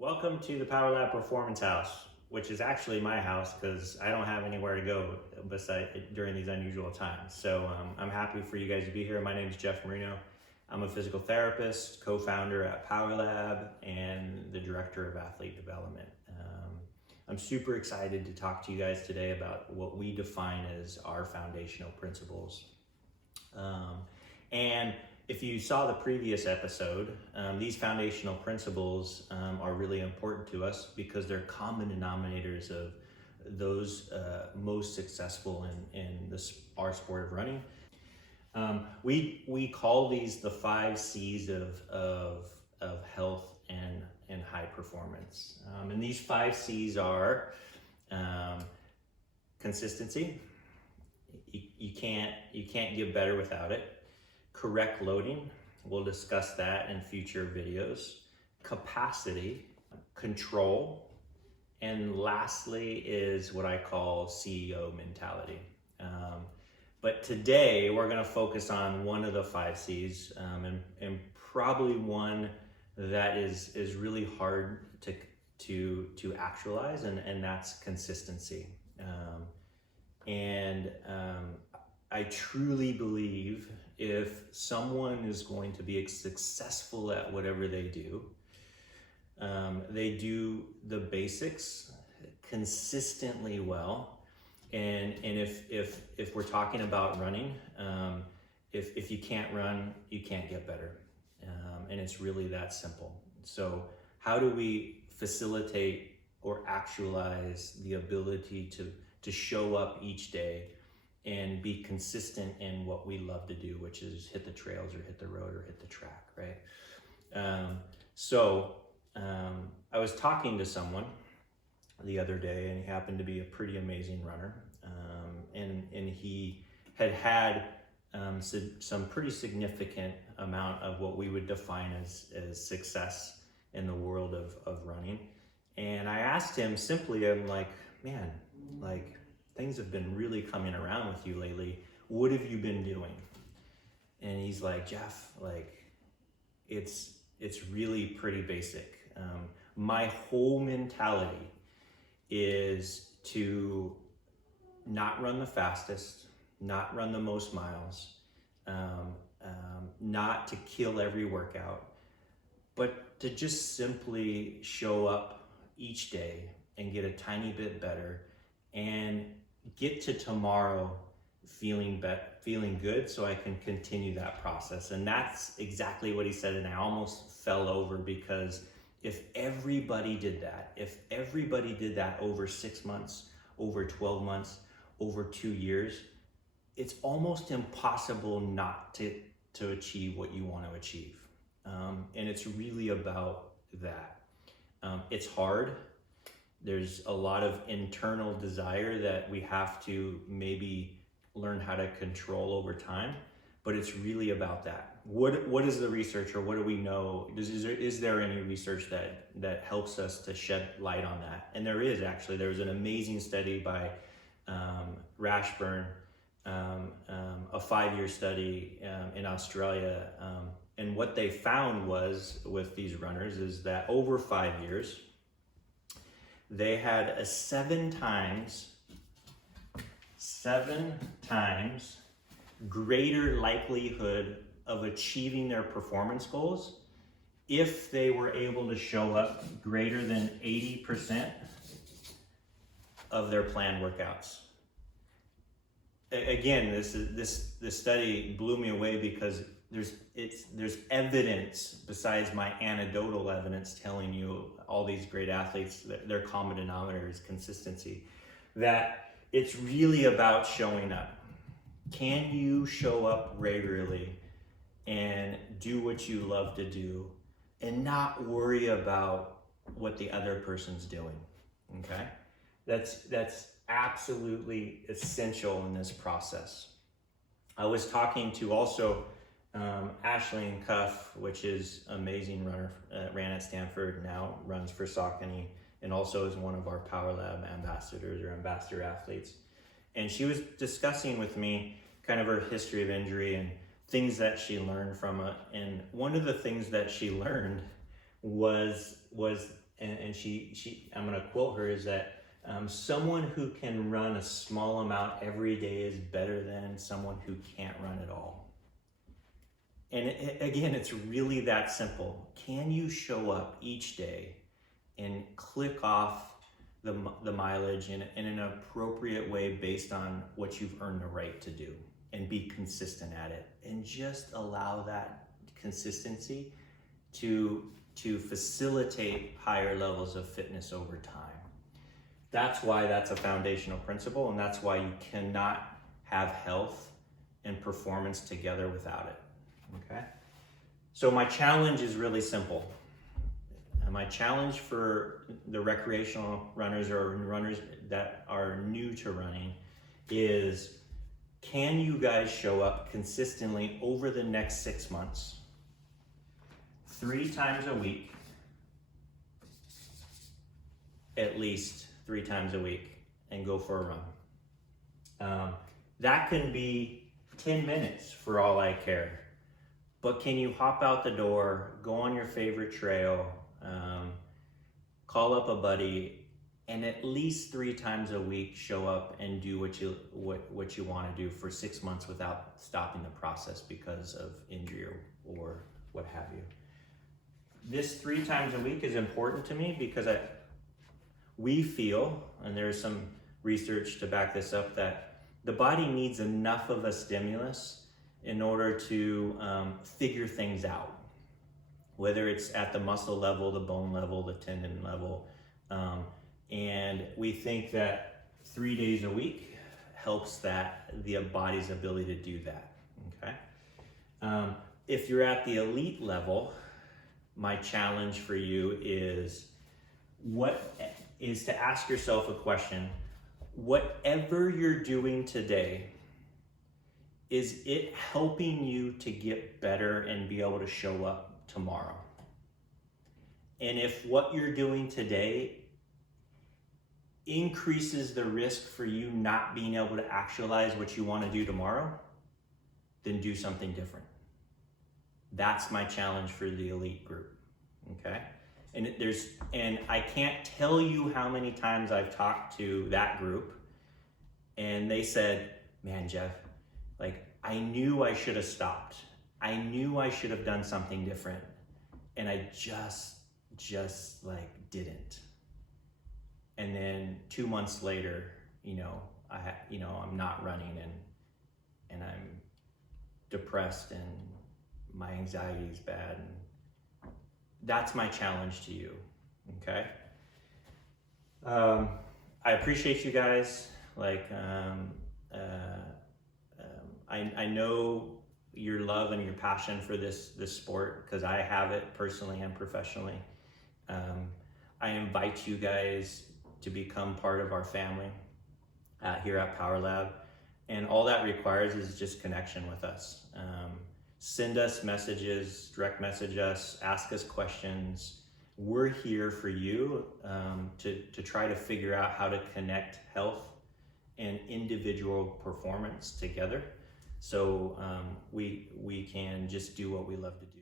Welcome to the Power Lab Performance House, which is actually my house because I don't have anywhere to go during these unusual times. So I'm happy for you guys to be here. My name is Jeff Moreno. I'm a physical therapist, co-founder at Power Lab, and the director of athlete development. I'm super excited to talk to you guys today about what we define as our foundational principles. And if you saw the previous episode, these foundational principles are really important to us because they're common denominators of those most successful in our sport of running. We call these the 5 C's of health and high performance. And these 5 C's are consistency. You can't get better without it. Correct loading, we'll discuss that in future videos. Capacity, control, and lastly is what I call CEO mentality. But today we're going to focus on one of the 5 C's and probably one that is really hard to actualize, and that's consistency. I truly believe if someone is going to be successful at whatever they do the basics consistently well. And if we're talking about running, if you can't run, you can't get better. And it's really that simple. So how do we facilitate or actualize the ability to show up each day and be consistent in what we love to do, which is hit the trails or hit the road or hit the track, right? I was talking to someone the other day, and he happened to be a pretty amazing runner. And he had some pretty significant amount of what we would define as success in the world of running. And I asked him simply, I'm like, man, like, things have been really coming around with you lately. What have you been doing? And he's like, Jeff, like, it's really pretty basic. My whole mentality is to not run the fastest, not run the most miles, not to kill every workout, but to just simply show up each day and get a tiny bit better and get to tomorrow feeling good so I can continue that process. And that's exactly what he said, and I almost fell over, because if everybody did that over 6 months, over 12 months, over 2 years, it's almost impossible not to achieve what you want to achieve. And it's really about that. It's hard. There's a lot of internal desire that we have to maybe learn how to control over time, but it's really about that. What is the research, or what do we know? Is there any research that helps us to shed light on that? And there is actually. There was an amazing study by Rashburn, a 5-year study in Australia, and what they found was with these runners is that over 5 years, they had a 7 times greater likelihood of achieving their performance goals if they were able to show up greater than 80% of their planned workouts. Again, this study blew me away because there's evidence besides my anecdotal evidence telling you all these great athletes, their common denominator is consistency, that it's really about showing up. Can you show up regularly and do what you love to do and not worry about what the other person's doing? Okay, that's absolutely essential in this process. I was talking to also Ashley Cuff, which is an amazing runner, ran at Stanford, now runs for Saucony, and also is one of our Power Lab ambassadors or ambassador athletes. And she was discussing with me kind of her history of injury and things that she learned from it. And one of the things that she learned was and I'm going to quote her, is that someone who can run a small amount every day is better than someone who can't run at all. And again, it's really that simple. Can you show up each day and click off the mileage in an appropriate way based on what you've earned the right to do, and be consistent at it, and just allow that consistency to facilitate higher levels of fitness over time. That's why that's a foundational principle, and that's why you cannot have health and performance together without it, okay? So my challenge is really simple. My challenge for the recreational runners or runners that are new to running is, can you guys show up consistently over the next 6 months, 3 times a week, at least 3 times a week, and go for a run? That can be 10 minutes for all I care. But can you hop out the door, go on your favorite trail, call up a buddy, and at least 3 times a week show up and do what you want to do for 6 months without stopping the process because of injury or what have you. This 3 times a week is important to me because we feel, and there's some research to back this up, that the body needs enough of a stimulus in order to figure things out, whether it's at the muscle level, the bone level, the tendon level. And we think that 3 days a week helps the body's ability to do that, okay? If you're at the elite level, my challenge for you is to ask yourself a question. Whatever you're doing today, is it helping you to get better and be able to show up tomorrow? And if what you're doing today increases the risk for you not being able to actualize what you want to do tomorrow, then do something different. That's my challenge for the elite group, okay? And I can't tell you how many times I've talked to that group and they said, man, Jeff, like, I knew I should have stopped. I knew I should have done something different. And I just like didn't. And then 2 months later, I'm not running and I'm depressed and my anxiety is bad. And that's my challenge to you, okay? I appreciate you guys. I know your love and your passion for this sport, because I have it personally and professionally. I invite you guys to become part of our family here at Power Lab, and all that requires is just connection with us. Send us messages, direct message us, ask us questions. We're here for you to try to figure out how to connect health and individual performance together, so we can just do what we love to do.